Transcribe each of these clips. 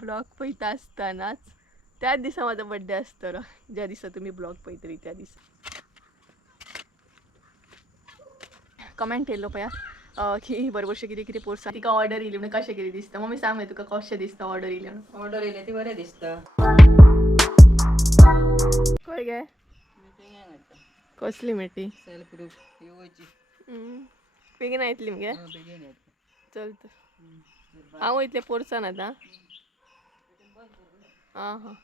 Blog पळयता आसतनाच त्याच दिसा माझा बर्थडे आसतलो, ज्या दिसा तुम्ही ब्लॉग पळयतली त्या दिसा. कमेंट केल्लो पळया की बरोबरशें कितें कितें पोरसा तिका ऑर्डर येयली म्हणून कशें कितें दिसता. मम्मी सांग मागीर तुका कशें दिसता ऑर्डर येयली म्हणून. ऑर्डर येयले ती बरें दिसता. खंय गे कसली मेटी सेल्फ ग्रुप येवची बेगीन येतली मगे. बेगीन येता. चल तर हांव वयतलें पोरसान आतां. आं हां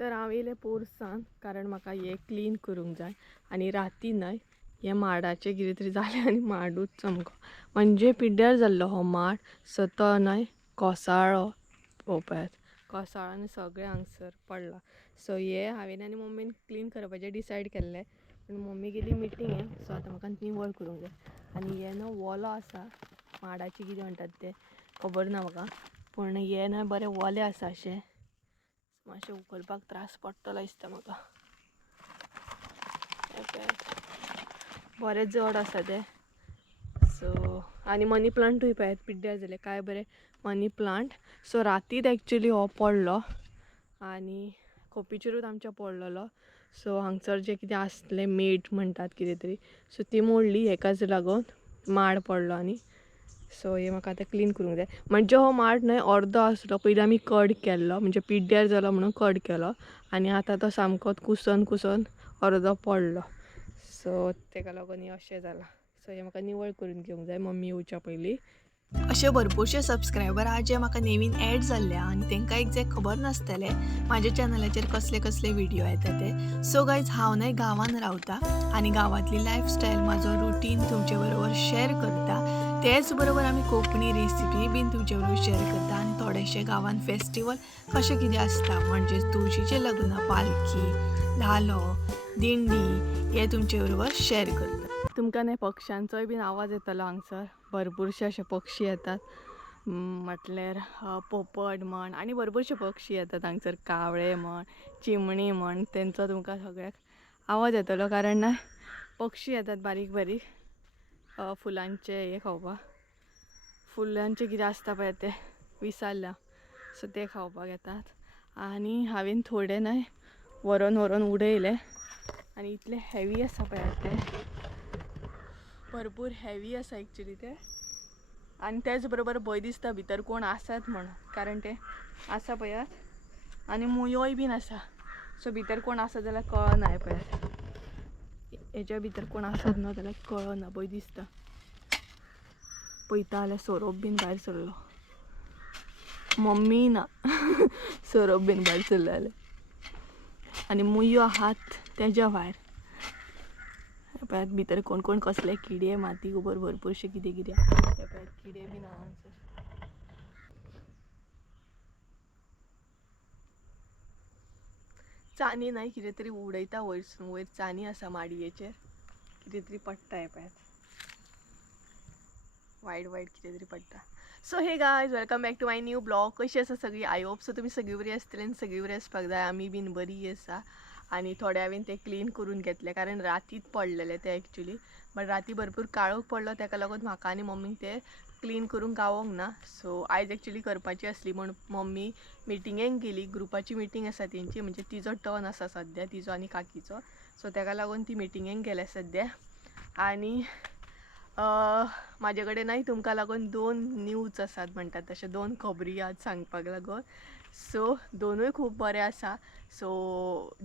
तर हांव येयलें पोरसान कारण म्हाका हें क्लीन करूंक जाय आनी राती न्हय हें माडाचें कितें तरी जालें आनी माडूच सामको म्हणजे पिड्ड्यार जाल्लो हो माड. सो तो न्हय कोसाळ्ळो पळोवपाक कोसाळ्ळो आनी सगळें हांगसर पडलां. सो हें हांवें आनी मम्मीन क्लीन करपाचें डिसायड केल्लें पूण मम्मी गेली मिटिंगेक. सो आतां म्हाका निवळ करूंक जाय आनी हें न्हय वोलो आसा माडाचें कितें म्हणटात तें खबर ना म्हाका पूण हें न्हय बरें वलें आसा अशें मातशें उखलपाक त्रास पडटलो दिसता म्हाका. बरें जड आसा तें. सो आनी मनी प्लांटूय पळयात पिड्ड्यार जालें काय बरें मनी प्लांट. सो रातीत एक्चुली हो पडलो आनी खोपीचेरूच आमच्या पडलेलो. सो हांगसर जें कितें आसलें मेट म्हणटात कितें तरी सो ती मोडली हेकाच लागून माड पडलो आनी. सो हे म्हाका आतां क्लीन करूंक जाय म्हणजे हो माड न्हय अर्दो आसलो पयलीं आमी कट केल्लो म्हणजे पिड्ड्यार जालो म्हणून कट केलो आनी आतां तो सामकोच कुसोन कुसोन अर्दो पडलो. सो तेका लागून हें अशें जालां. सो हें म्हाका निवळ करून घेवंक जाय मम्मी येवच्या पयलीं. अशे भरपूरशे सबस्क्रायबर आहा जे म्हाका नवीन ॲड जाल्ले आनी तांकां एक्झॅक्ट खबर नासतलें म्हाज्या चॅनलाचेर कसले कसले व्हिडिओ येता ते. सो गायज हांव न्हय गांवांत रावता आनी गांवांतली लायफस्टायल म्हाजो रुटीन तुमचे बरोबर शेअर करता. तेच बरोबर आमी कोंकणी रेसिपी बीन तुमचे बरोबर शेअर करता आनी थोडेशे गांवांत फेस्टिवल कशें कितें आसता म्हणजे तुळशीचें लग्न, पालखी, धालो, दिंडी हे तुमचे बरोबर शेअर करता. तुमकां न्हय पक्ष्यांचोय बीन आवाज येतलो हांगसर भरपूरशे अशे पक्षी येतात म्हटल्यार पोपट म्हण आनी भरपूरशे पक्षी येतात हांगसर कावळे म्हण चिमणी म्हण तेंचो तुमकां सगळ्याक आवाज येतलो कारण ना पक्षी येतात बारीक बारीक फुलांचे हे खावपाक. फुलांचे कितें आसता पळय ते विसरल्या सो ते खावपाक येतात आनी हांवें थोडे न्हय व्हरोन व्हरोन उडयले आनी इतले हेवी आसा पळय ते भरपूर हेवी आसा एक्चुली ते आनी तेच बरोबर भंय दिसता भितर कोण आसात म्हणून कारण ते आसा पळयात आनी मुयोय बीन आसा. सो भितर कोण आसा जाल्यार कळना पळयात हेच्या भितर कोण आसत ना जाल्यार कळना भंय दिसता. पळयता जाल्यार सोरोप बीन भायर सरलो मम्मी ना सोरोप बीन भायर सरलो जाल्यार आनी मुयो आहात तेज्या भायर पळयात भितर कोण कोण कसले किडे माती गोबर भरपूरशे कितें कितें पळयात किडे बीन आहा. चानी न्हय कितें तरी उडयता वयरसून वयर चानी आसा माडयेचेर कितें तरी पडटा हे पळयात वायट वायट कितें तरी पडटा. So hey guys welcome back to my new blog. कशी आसा सगळी आय होप सो तुमी सगळी बरी आसतली आनी सगळी बरी आसपाक जाय. आमी बीन बरी आसा आनी थोडे हांवें ते क्लीन करून घेतले कारण रातीत पडलेले ते एक्चुली बट राती भरपूर काळोख पडलो तेका लागून म्हाका आनी मम्मीक ते क्लीन करून गावोंक ना. सो आयज एक्चुली करपाची आसली म्हण मम्मी मिटिंगेक गेली ग्रुपाची मिटींग आसा तेंची म्हणजे तिजो टर्न आसा सद्या तिजो आनी काकीचो. सो तेका लागून ती मिटिंगेक गेल्या सद्या आनी म्हाजे कडेन न्हय तुमकां लागून 2 न्यूज आसात म्हणटात तशे 2 खबरी आज सांगपाक लागून. सो दोनूय खूब बरे आसा. सो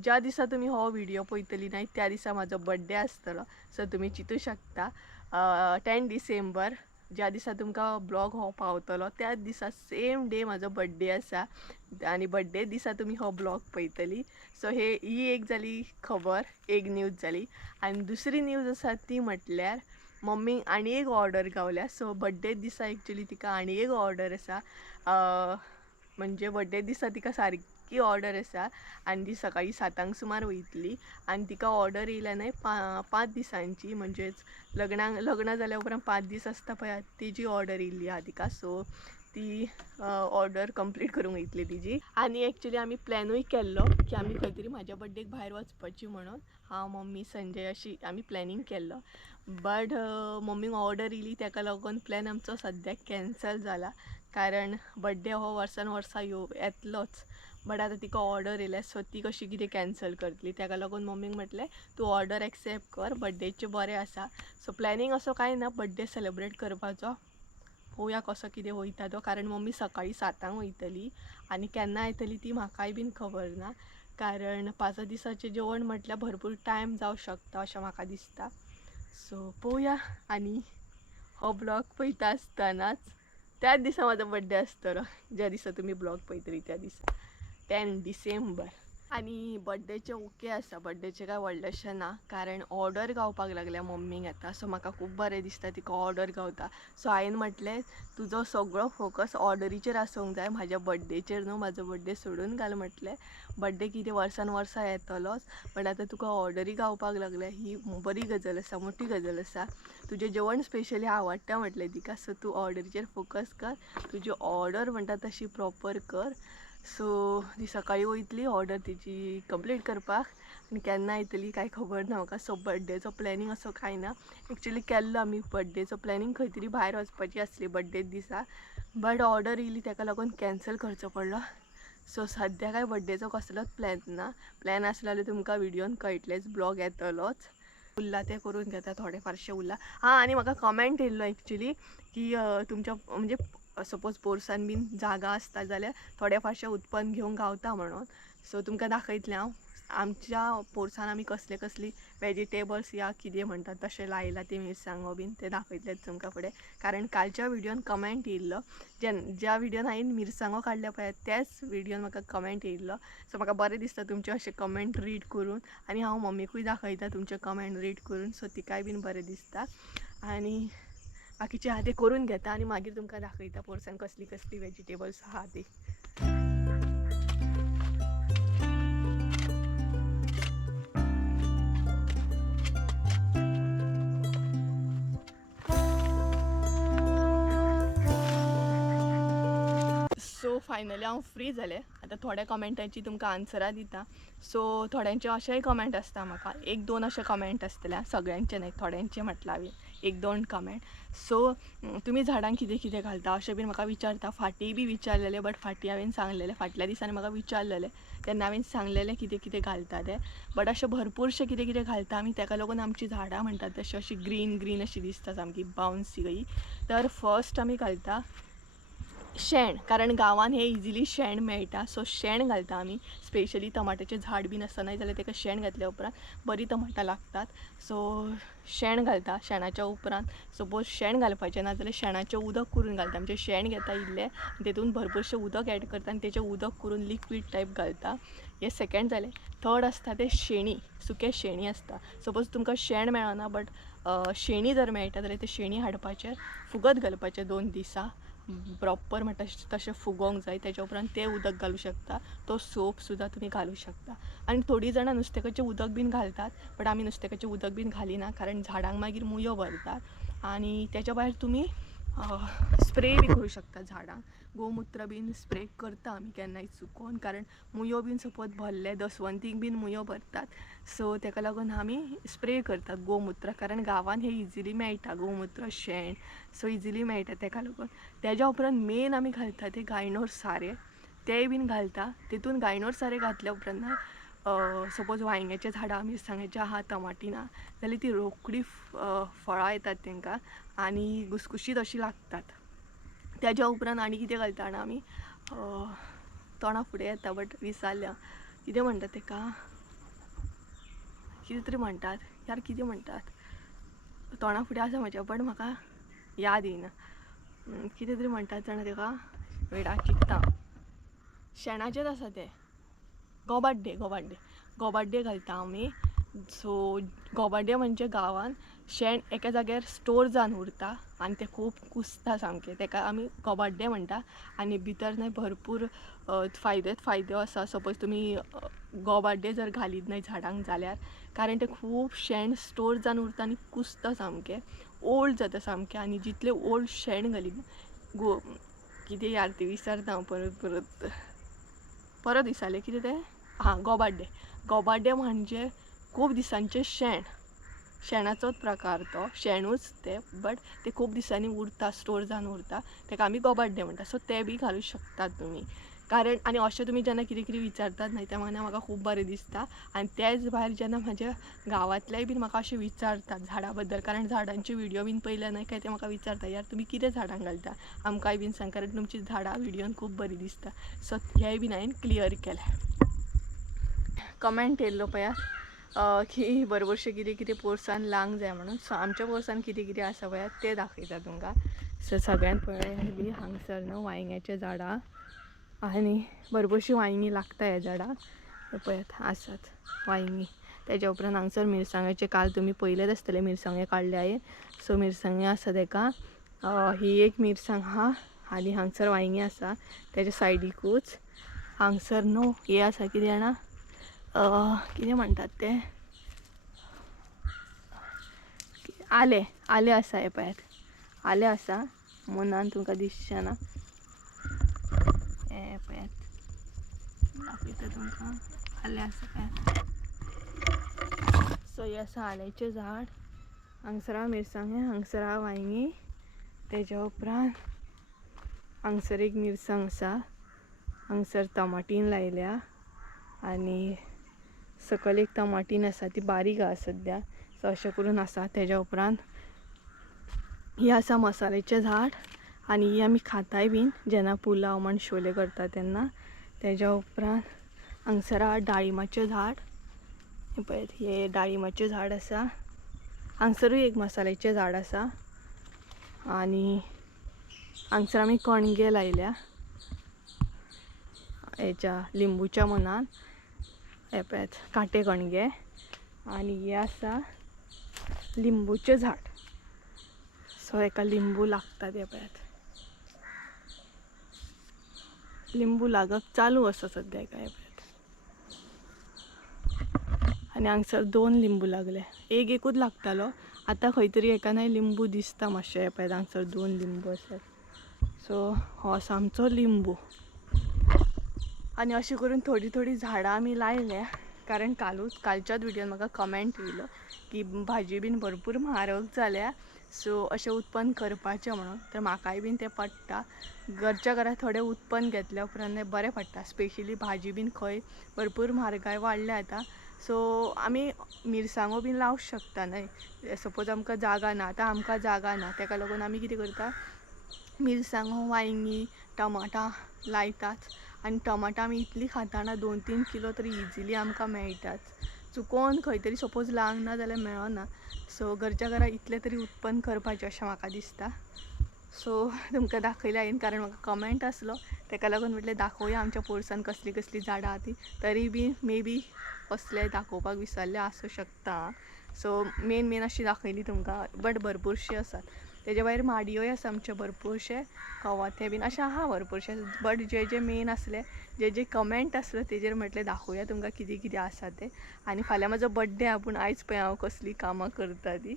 ज्या दिसा तुमी हो व्हिडिओ पळयतली न्हय त्या दिसा म्हाजो बर्थडे आसतलो. सो तुमी चिंतूं शकता 10 डिसेंबर ज्या दिसा तुमकां ब्लॉग हो पावतलो त्याच दिसा सेम डे म्हाजो बर्थडे आसा आनी बर्थडे दिसा तुमी हो ब्लॉग पळयतली. सो ही एक जाली खबर एक न्यूज जाली आनी दुसरी न्यूज आसा ती म्हटल्यार मम्मीक आनी एक ऑर्डर गावल्या. सो बर्थडे दिसा एक्चुली तिका आनी एक ऑर्डर आसा म्हणजे बर्थडे दिसा तिका सारकी ऑर्डर आसा आनी ती सकाळी 7 सुमार वयतली आनी तिका ऑर्डर येयल्या न्हय 5 दिसांची म्हणजेच लग्न जाल्या उपरांत 5 दीस आसता पळय तेजी ऑर्डर येयल्ली आहा तिका. सो ती ऑर्डर कंप्लीट करूंक वयतली तिजी आनी एक्चुली आमी प्लॅनूय केल्लो की आमी खंय तरी म्हाज्या बर्थडेक भायर वचपाची म्हणून हांव मम्मी संजय अशी आमी प्लॅनिंग केल्लो बट मम्मीक ऑर्डर येयली तेका लागून प्लॅन आमचो सद्याक कॅन्सल जाला कारण बड्डे हो वर्सान वर्सा येतलोच. बट आतां तिका ऑर्डर येयल्या सो ती कशी कितें कॅन्सल करतली, ताका लागून मम्मीक म्हटलें तूं ऑर्डर एक्सेप्ट कर, बड्डेचे बरें आसा. सो प्लॅनिंग असो कांय ना बड्डे सेलिब्रेट करपाचो. पळोवया कसो कितें वयता तो, कारण मम्मी सकाळी 7 वयतली आनी केन्ना येतली ती म्हाकाय बीन खबर ना. कारण 5 दिसाचें जेवण म्हटल्यार भरपूर टायम जावं शकता अशें म्हाका दिसता. सो पळोवया. आनी हो ब्लॉग पळयता आसतनाच त्याच दिसा म्हाजो बड्डे आसतलो, ज्या दिसा तुमी ब्लॉग पळयतली त्या दिसा 10 डिसेंबर. आनी बड्डेचे ओके आसा, बड्डेचे काय व्हडलेशें ना, कारण ऑर्डर गावपाक लागल्या मम्मीक आतां. सो म्हाका खूब बरें दिसता तिका ऑर्डर गावता. सो हांवें म्हटलें तुजो सगळो फोकस ऑर्डरीचेर आसूंक जाय, म्हाज्या बड्डेचेर न्हू. म्हाजो बड्डे सोडून घाल म्हटलें. बड्डे कितें वर्सान वर्सा येतलोच, बट आतां तुका ऑर्डरी गावपाक लागल्या ही बरी गजाल आसा, मोठी गजाल आसा. तुजें जेवण स्पेशली आवडटा म्हटलें तिका. सो तूं ऑर्डरीचेर फोकस कर, तुजी ऑर्डर म्हणटा तशी प्रॉपर कर. सो ती सकाळी वयतली ऑर्डर तिची कंप्लीट करपाक आनी केन्ना येतली कांय खबर ना म्हाका. सो बड्डेचो प्लॅनिंग असो कांय ना. एक्चुली केल्लो आमी बड्डेचो प्लॅनिंग खंय तरी भायर वचपाची आसली बड्डे दिसा, बट ऑर्डर येयली ताका लागून कॅन्सल करचो पडलो. सो सद्या काय बड्डेचो कसलोच प्लॅन ना. प्लॅन आसलो जाल्यार तुमकां विडियोन कळटलेच, ब्लॉग येतलोच. उरला तें करून घेता, थोडे फारशें उरला. आनी म्हाका कमेंट येयल्लो एक्चुली की तुमच्या म्हणजे सपोज पोरसान बीन जागा आसता जाल्यार थोडे फारशें उत्पन्न घेवंक गावता म्हणून. सो तुमकां दाखयतलें हांव आमच्या पोरसान आमी कसले कसली वेजिटेबल्स या कितें म्हणटात तशें लायला, ते मिरसांगो बीन ते दाखयतलेच तुमकां फुडें. कारण कालच्या विडियोन कमेंट येयल्लो, ज्या विडियोन हांवें मिरसांगो काडल्या पळय त्याच विडियोन म्हाका कमेंट येयल्लो. सो म्हाका बरें दिसता तुमचे अशे कमेंट रीड करून, आनी हांव मम्मीकूय दाखयता तुमचे कमेंट रीड करून. सो तिकाय बीन बरें दिसता. आनी बाकीचे आहा ते करून घेता आनी मागीर तुमकां दाखयता पोरसान कसली कसली वेजिटेबल्स आहा ती. सो फायनली हांव फ्री जालें. आतां थोड्या कमेंटांची तुमकां आन्सरां दिता. सो थोड्यांचे अशेंय कमेंट आसता म्हाका, 1-2 अशे कमेंट आसतले, सगळ्यांचे न्हय, थोड्यांचे म्हटलां हांवें 1-2 कमेंट. सो तुमी झाडांक कितें कितें घालता अशें बीन म्हाका विचारता. फाटीं बी विचारलेलें, बट फाटीं हांवें सांगलेलें, फाटल्या दिसांनी म्हाका विचारलेलें तेन्ना हांवें सांगलेलें कितें कितें घालता तें. बट अशें भरपूरशें कितें कितें घालता आमी, ताका लागून आमचीं झाडां म्हणटात तशीं अशी ग्रीन ग्रीन अशी दिसता, सामकी बाउन्सी कही. तर फर्स्ट आमी घालता शेण, कारण गांवान हे इजिली शेण मेळटा. सो शेण घालता आमी. स्पेशली टमाटाचें झाड बीन आसता न्हय जाल्यार ताका शेण घातल्या उपरांत बरीं टमाटां लागतात. सो शेण घालता. शेणाच्या उपरांत सपोज शेण घालपाचें ना जाल्यार शेणाचें उदक करून घालता. म्हणजे शेण घेता इल्लें, तेतून भरपूरशें उदक एड करता आनी तेचें उदक करून लिक्वीड टायप घालता. हें सेकेंड जालें. थर्ड आसता तें शेणी, सुकें शेणी आसता. सपोज तुमकां शेण मेळना बट शेणी जर मेळटा जाल्यार ते शेणी हाडपाचें, फुगत घालपाचें 2 दिसा प्रॉपर म्हणटा तशें फुगोंक जाय. तेच्या उपरांत तें उदक घालूं शकता. तो सोप सुद्दां तुमी घालूं शकता. आनी थोडीं जाणां नुस्तेकाचें उदक बीन घालतात, बट आमी नुस्तेकाचें उदक बीन घालिना, कारण झाडांक मागीर मुयो भरतात. आनी तेच्या भायर तुमी स्प्रे बी करूं शकता झाडांक. गोमुत्र बीन स्प्रे करता आमी केन्नाय चुकोन, कारण मुयो बीन सपोज भरले, दसवंतीक बीन मुयो भरतात. सो ताका लागून आमी स्प्रे करतात गोमुत्र, कारण गांवान हे इजिली मेळटा गोमुत्र शेण. सो इजिली मेळटा ताका लागून. तेच्या उपरांत मेन आमी घालता ते गायनोर सारें, तेंय बीन घालता. तितून गायनोर सारें घातल्या उपरांत सपोज वांयग्याचें झाडां, मिरसांगेचें आहा, टमाटी ना जाल्यार ती रोखडी फळां येतात तांकां आनी गुसगुशीत अशीं लागतात. तेच्या उपरांत आनी कितें घालता जाणा आमी, तोंडा फुडें येता बट विसरलें हांव, कितें म्हणटात ताका, कितें तरी म्हणटात यार, कितें म्हणटात, तोंडा फुडें आसा म्हज्या बट म्हाका याद येयना. कितें तरी म्हणटात जाणा ताका, वेट हांव चिंत्ता. शेणाचेंच आसा तें, गोबाड्डे गोबाड्डे गोबाड्डे घालता आमी. सो गोबाड्डे म्हणजे गांवान शेण एका जाग्यार स्टोर जावन उरता आनी तें खूब कुसता सामकें, ताका आमी गोबाड्डे म्हणटा. आनी भितर न्हय भरपूर फायदे आसा. सपोज तुमी गोबाड्डे जर घालीत न्हय झाडांक जाल्यार, कारण तें खूब शेण स्टोर जावन उरता आनी कुसता सामकें, ओल्ड जाता सामकें. आनी जितलें ओल्ड शेण घालीत कितें यार ती विसरता हांव परत विसरलें कितें तें. गोबाड्डे म्हणजे खूब दिसांचें शेण. शेणाचोच प्रकार तो, शेणूच ते, बट ते खूप दिसांनी उरता, स्टोर जावन उरता, ताका आमी गोबाड्डे म्हणटा. सो ते बी घालूं शकतात तुमी. कारण आनी अशें तुमी जेन्ना कितें कितें विचारतात न्हय त्या मानान म्हाका खूब बरें दिसता. आनी तेच भायर जेन्ना म्हाज्या गांवांतलेय बीन म्हाका अशें विचारतात झाडां बद्दल, कारण झाडांचे व्हिडिओ बीन पयले न्हय काय ते म्हाका विचारता, यार तुमी कितें झाडां घालता आमकांय बीन सांग, कारण तुमची झाडां व्हिडिओन खूब बरी दिसता. सो हेंय बीन हांवें क्लियर केलें. कमेंट येयल्लो पळयात की बरोबरशें कितें कितें पोरसान लावंक जाय म्हणून. सो आमच्या पोरसान कितें कितें आसा पळयात तें दाखयता तुमकां. सो सगळ्यान पळय बी हांगसर न्हू वांयग्याचें झाडां आनी भरपूरशीं वांयगी लागता ह्या झाडाक. पळयात आसात वांयगी. तेज्या उपरांत हांगसर मिरसांगाचे काल तुमी पयलेच आसतले मिरसांगे काडले हांवें. सो मिरसांगे आसा तेका. ही एक मिरसांग आहा आनी हांगसर वांयगी आसा तेज्या सायडीकूच. हांगसर न्हू हे आसा कितें जाणा कितें म्हणटात ते आले आले आसा. हे पळयात आले आसा मनान तुमकां दिसचें ना. हे पळयात दाखयता तुमकां आले आसा पळयात. सो हे आसा आल्याचें झाड. हांगसर आहा मिरसांगे, हांगसर आहा वांयगी. तेज्या उपरांत हांगसर एक मिरसांग आसा. हांगसर टमाटीन लायल्या आनी सकयल एक टमाटीन आसा ती बारीक आहा सद्या. सो अशें करून आसा. तेज्या उपरांत ही आसा मसाल्याचें झाड आनी ही आमी खाताय बीन जेन्ना पुलाव म्हण शोले करता तेन्ना. तेज्या उपरांत हांगसर आहा डाळिंबाचें झाड. हे पळयात हे डाळिंबाचें झाड आसा. हांगसरूय एक मसाल्याचें झाड आसा आनी हांगसर आमी कणगे लायल्या हेच्या लिंबूच्या मनान. हे पळयात काटे कणगे. आनी हे आसा लिंबूचें झाड. सो हेका लिंबू लागतात. हे पळयात लिंबू लागप चालू आसा सद्या हेका. हे पळयात आनी हांगसर 2 लिंबू लागले. एकूच लागतालो आतां खंय तरी हेका न्हय लिंबू दिसता मातशें. हे पळयात हांगसर 2 लिंबू आसात. सो हो आसा आमचो लिंबू. आनी अशें करून थोडी थोडी झाडां आमी लायल्या. कारण कालच्याच व्हिडिओन म्हाका कमेंट येयलो की भाजी बीन भरपूर म्हारग जाल्या. सो अशें उत्पन्न करपाचें म्हणून. तर म्हाकाय बीन तें पडटा. घरच्या घरा थोडें उत्पन्न घेतल्या उपरांत बरें पडटा. स्पेशली भाजी बीन खंय भरपूर म्हारगाय वाडल्या आतां. सो आमी मिरसांगो बीन लावंक शकता न्हय. सपोज आमकां जागा ना, आतां आमकां जागा ना तेका लागून आमी कितें करता मिरसांगो वांयगी टमाटां लायतात. आनी टमाटां आमी इतलीं खाताना 2-3 किलो तरी इजिली आमकां मेळटात. चुकोन खंय तरी सपोज लावंक ना जाल्यार मेळना. सो घरच्या घरा इतलें तरी उत्पन्न करपाचें अशें म्हाका दिसता. सो तुमकां दाखयलें हांवें कारण म्हाका कमेंट आसलो तेका लागून म्हटलें दाखोवया आमच्या पोरसान कसली कसली झाडां आहा ती. तरी बी मे बी कसलें दाखोवपाक विसरलें आसूं शकता. सो मेन अशी दाखयली तुमकां, बट भरपूरशीं आसात. तेज्या भायर माडयोय आसा आमचे भरपूरशे. कवाथे बीन अशें आहा भरपूरशे. बट जे मेन आसले जे कमेंट आसले तेजेर म्हटलें दाखोवया तुमकां कितें कितें आसा तें. आनी फाल्यां म्हजो बड्डे आहा पूण आयज पळय हांव कसली कामां करता ती.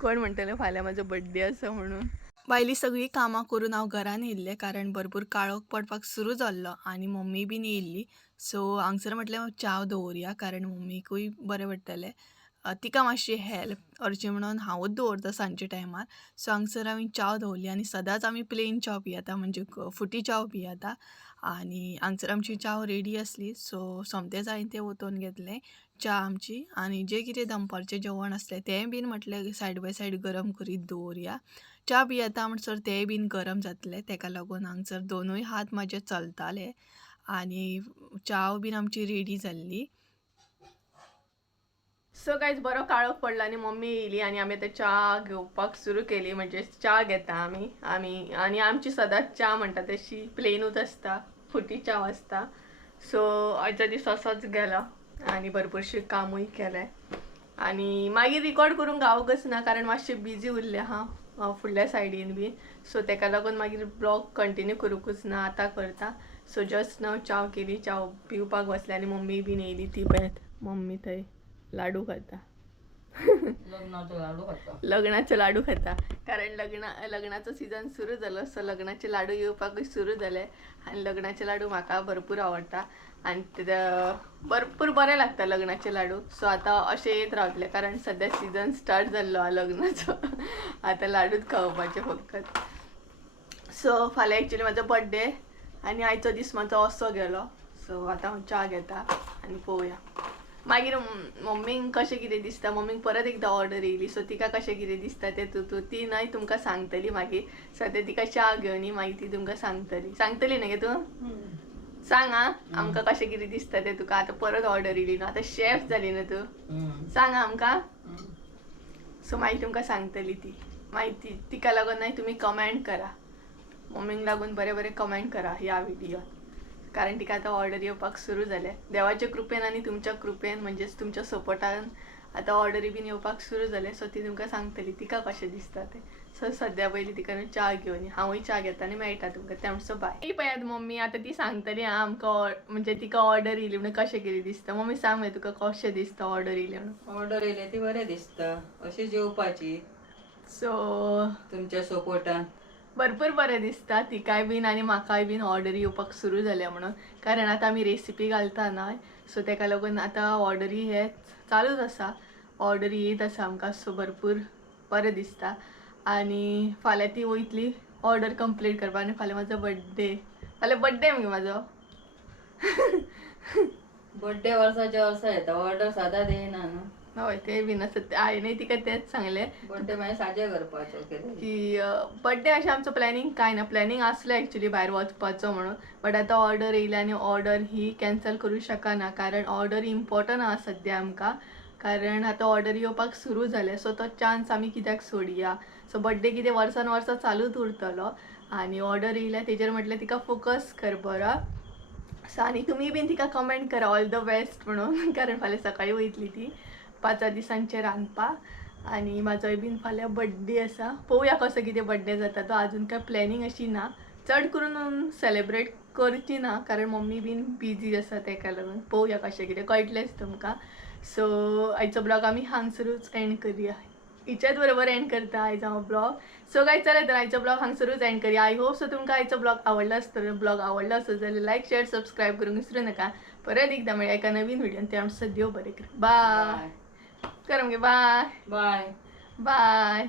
कोण म्हणटलें फाल्यां म्हजो बड्डे आसा म्हणून. भायलीं सगळीं कामां करून हांव घरान येयल्लें कारण भरपूर काळोख पडपाक सुरू जाल्लो आनी मम्मी बीन येयल्ली. सो हांगसर म्हटलें च्या दवरया कारण मम्मीकूय बरें पडटलें. तिका मातशी हेल्प अर्ची म्हणून हांवूच दवरता सांजच्या टायमार. सो हांगसर हांवें च्या दवरली आनी सदांच आमी प्लेन च्या पियेता म्हणजे फुटी च्या पियेता. आनी हांगसर आमची च्या रेडी आसली. सो सोमतेच हांवें तें ओतोन घेतलें च्या आमची. आनी जें कितें दनपारचें जेवण आसलें तें बीन म्हटलें सायड बाय सायड गरम करीत दवरया. च्या पियेता म्हणसर तेंय बीन गरम जातलें तेका लागून हांगसर दोनूय हात म्हाजे चलताले. आनी च्या बीन आमची रेडी जाल्ली. सो गायज बरो काळोख पडला आनी मम्मी येयली आनी आमी आतां च्या घेवपाक सुरू केली. म्हणजे च्या घेता आमी आनी आमची सदांच च्या म्हणटा तशी प्लेनूच आसता, फुटी च्या आसता. सो आयचो दीस असोच गेलो आनी भरपूरशीं कामूय केलें. आनी मागीर रिकॉर्ड करूंक गावूंकच ना कारण मातशें बिजी उरलें हांव फुडल्या सायडीन बीन. सो तेका लागून मागीर ब्लॉग कंटिन्यू करूंकच ना, आतां करता. सो जस्ट नाव च्या केली, च्या पिवपाक बसलें आनी मम्मी बीन येयली. ती पळयात मम्मी थंय लाडू खाता. लग्नाचं लाडू खाता. लग्नाचे लाडू खाता कारण लग्नाचं सीझन सुरू झालं सो लग्नाचे लाडू येवपाक सुरू झाले आणि लग्नाचे लाडू म्हाका भरपूर आवडटा आणि ते भरपूर बरे लागता लग्नाचे लाडू सो आता असे येत रावतले कारण सध्या सीझन स्टार्ट जाल्लो हा लग्नाचो आता लाडूच खावपाचे फक्त. सो फाल्यां एक्चुली म्हाजो बर्थडे आणि आयचो दीस म्हाजो असो गेलो सो आता हांव च्या घेता आणि पळोवया मागीर मम्मीक कशें कितें दिसता मम्मीक परत एकदां ऑर्डर येयली सो तिका कशें कितें दिसता तें ती न्हय तुमकां सांगतली मागीर सद्या तिका च्या घेवन मागीर ती तुमकां सांगतली न्ही गे तूं सांग आं आमकां कशें कितें दिसता तें तुका आतां परत ऑर्डर येयली न्हू आतां शेफ जाली न्हू तूं सांग आमकां सो मागीर तुमकां सांगतली ती मागीर तिका लागून न्हय तुमी कमेंट करा मम्मीक लागून बरें बरें कमेंट करा ह्या व्हिडियोन कारण तिका आता ऑर्डर येवपाक सुरू जाले देवाच्या कृपेन आणि तुमच्या कृपेन म्हणजेच तुमच्या सपोर्टान आता ऑर्डरी बीन येवपाक सुरू जाले सो ती तुमकां सांगतली तिका कशें दिसता तें सो सद्या पयलीं तिका न्हू च्या घेवन हांवूय च्या घेता आनी मेळटा तुमकां त्या म्हणसो बाय ही पळयात मम्मी आतां ती सांगतली आमकां म्हणजे तिका ऑर्डर येयली म्हणून कशें कितें दिसता मम्मी सांग मागीर तुका कशें दिसता ऑर्डर येयली म्हणून ऑर्डर येयले ती बरें दिसता अशी जेवपाची सो तुमच्या सपोर्टान भरपूर बरें दिसता तिकाय बीन आनी म्हाकाय बीन ऑर्डरी येवपाक सुरू जाल्या म्हणून कारण आतां आमी रेसिपी घालता न्हय सो तेका लागून आतां ऑर्डरी हे चालूच आसा ऑर्डरी येत आसा आमकां सो भरपूर बरें दिसता आनी फाल्यां ती वयतली ऑर्डर कंप्लीट करपाक आनी फाल्यां म्हाजो बर्थडे फाल्यां बर्थडे मगे म्हाजो बर्थडे वर्साच्या वर्सा येता ऑर्डर सादा देयना न्हू हय तें बीन आसा हांवेंय तिका तेंच सांगलें बर्थडे मागीर साजे करपाचो की बर्थडे अशें आमचो प्लॅनिंग कांय ना प्लॅनिंग आसलें एक्चुली भायर वचपाचो म्हणून बट आतां ऑर्डर येयल्या आनी ऑर्डर ही कॅन्सल करूं शकना कारण ऑर्डर इम्पॉर्टंट आहा सद्या आमकां कारण आतां ऑर्डर येवपाक सुरू जाले सो तो चान्स आमी कित्याक सोडया सो बर्थडे कितें वर्सान वर्सा चालूच उरतलो आनी ऑर्डर येयल्या तेजेर म्हटल्यार तिका फोकस कर बरो सो आनी तुमी बीन तिका कमेंट करा ऑल द बेस्ट म्हणून कारण फाल्यां सकाळीं वयतली ती 5 दिसांचे रांदपाक आनी म्हाजोय बीन फाल्यां बर्थडे आसा पळोवया कसो कितें बर्थडे जाता तो आजून काय प्लॅनिंग अशी ना चड करून सेलेब्रेट करची ना कारण मम्मी बीन बिजी आसा तेका लागून पळोवया कशें कितें कळटलेंच तुमकां सो आयचो ब्लॉग आमी हांगसरूच एंड करुया हिच्याच बरोबर एंड करता आयज हांव ब्लॉग सो काय चला तर आयचो ब्लॉग हांगसरूच एंड करुया आय होप सो तुमकां आयचो ब्लॉग आवडलो आसतलो ब्लॉग आवडलो आसत जाल्यार लायक शेअर सबस्क्राईब करूंक विसरूं नाका परत एकदा मेळया एका नवीन व्हिडियोन ते आमचं देव बरें कर बाय कर मगे बाय बाय बाय